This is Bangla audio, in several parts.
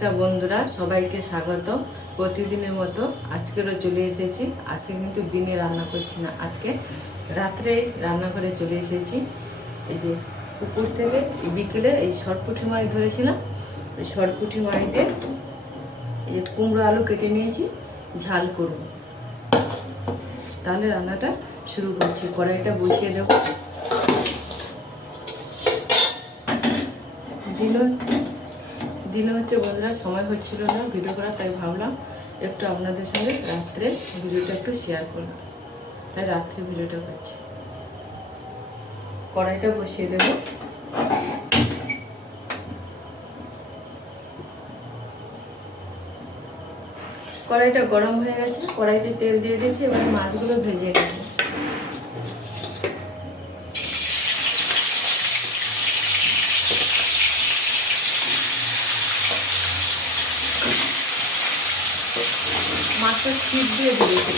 নমস্কার বন্ধুরা, সবাইকে স্বাগত। প্রতিদিনের মতো আজকেরও চলে এসেছি। আজকে কিন্তু দিনে রান্না করছি না, আজকে রাত্রে রান্না করে চলে এসেছি। এই যে পুকুর থেকে বিকেলে এই সরপুঁটি মাছ ধরেছিলাম, এই সরপুঁটি মাছতে এই যে কুমড়ো আলু কেটে নিয়েছি, ঝাল করব। তাহলে রান্নাটা শুরু করছি। কড়াইটা বসিয়ে দেবো। দিনে হচ্ছে বন্ধুরা সময় হচ্ছিল না ভিডিও করা, তাই ভাবলাম একটু আপনাদের সঙ্গে রাত্রে ভিডিওটা একটু শেয়ার করলাম, তাই রাত্রে ভিডিওটা করছি। কড়াইটা বসিয়ে দেব। কড়াইটা গরম হয়ে গেছে, কড়াইতে তেল দিয়ে দিয়েছি। এবার মাছগুলো ভেজে নেব। মাছটা ছিপ দিয়ে দিয়েছি।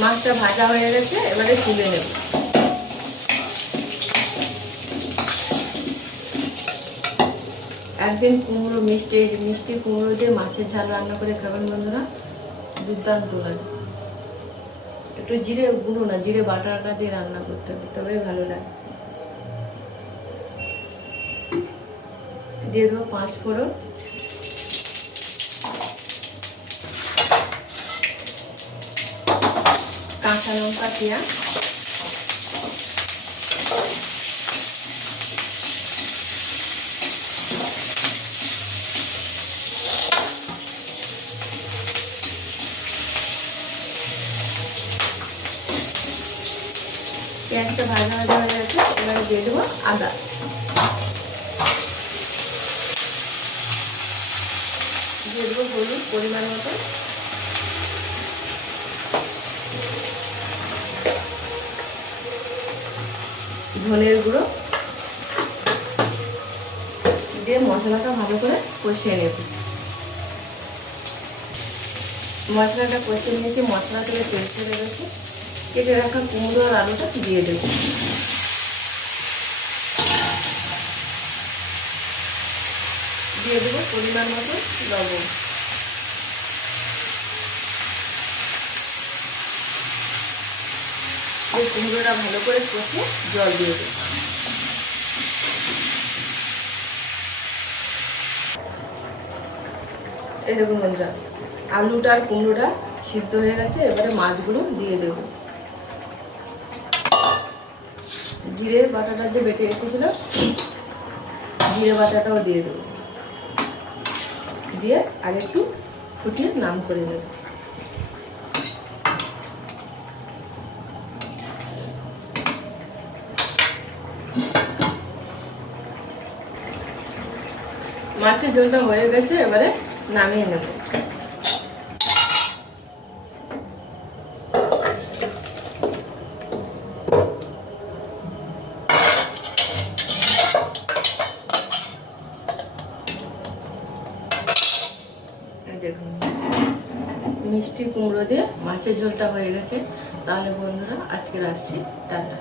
মাছটা ভাজা হয়ে গেছে, এবারে তুলে নেব। একদিন কুমড়ো মিষ্টি কুমড়ো দিয়ে মাছের ঝাল রান্না করে খাবেন বন্ধুরা, দুর্দান্ত লাগে। একটু জিরে গুঁড়ো না, জিরে বাটা দিয়ে রান্না করতে হবে, তবে ভালো লাগে। দিয়ে দেবো 5 ফোড়ন, কাঁচা লঙ্কা, পেঁয়াজ, পেঁয়াজটা ভাজা হয়ে গেছে। এবারে দিয়ে দেবো আদা, দিয়ে দেবো হলুদ পরিমাণ মতো, ধনের গুঁড়ো দিয়ে মশলাটা ভালো করে কষিয়ে নেব। মশলাটা কষিয়ে নিয়েছি, মশলা থেকে তেল ছেড়ে গেছে। কেটে রাখা কুমড়ো আর আলুটা দিয়ে দেব। দিয়ে দেবো পরিমাণ মতো লবণ। এই কুমড়োটা ভালো করে কষে জল দিয়ে দেব। এই দেখুন বন্ধুরা, আলুটা আর কুমড়োটা সিদ্ধ হয়ে গেছে। এবারে মাছগুলো দিয়ে দেব। জিরে বাটাটা যে বেটে রেখেছিলাম, জিরে বাটাটাও দিয়ে দেবো। দিয়ে আর একটু ফুটিয়ে নাম করে নেব। মাছের ঝোলটা হয়ে গেছে, এবারে নামিয়ে নেব। দেখুন, মিষ্টি কুমড়ো দিয়ে মাছের ঝোলটা হয়ে গেছে। তাহলে বন্ধুরা আজকে আসছি, টাটা।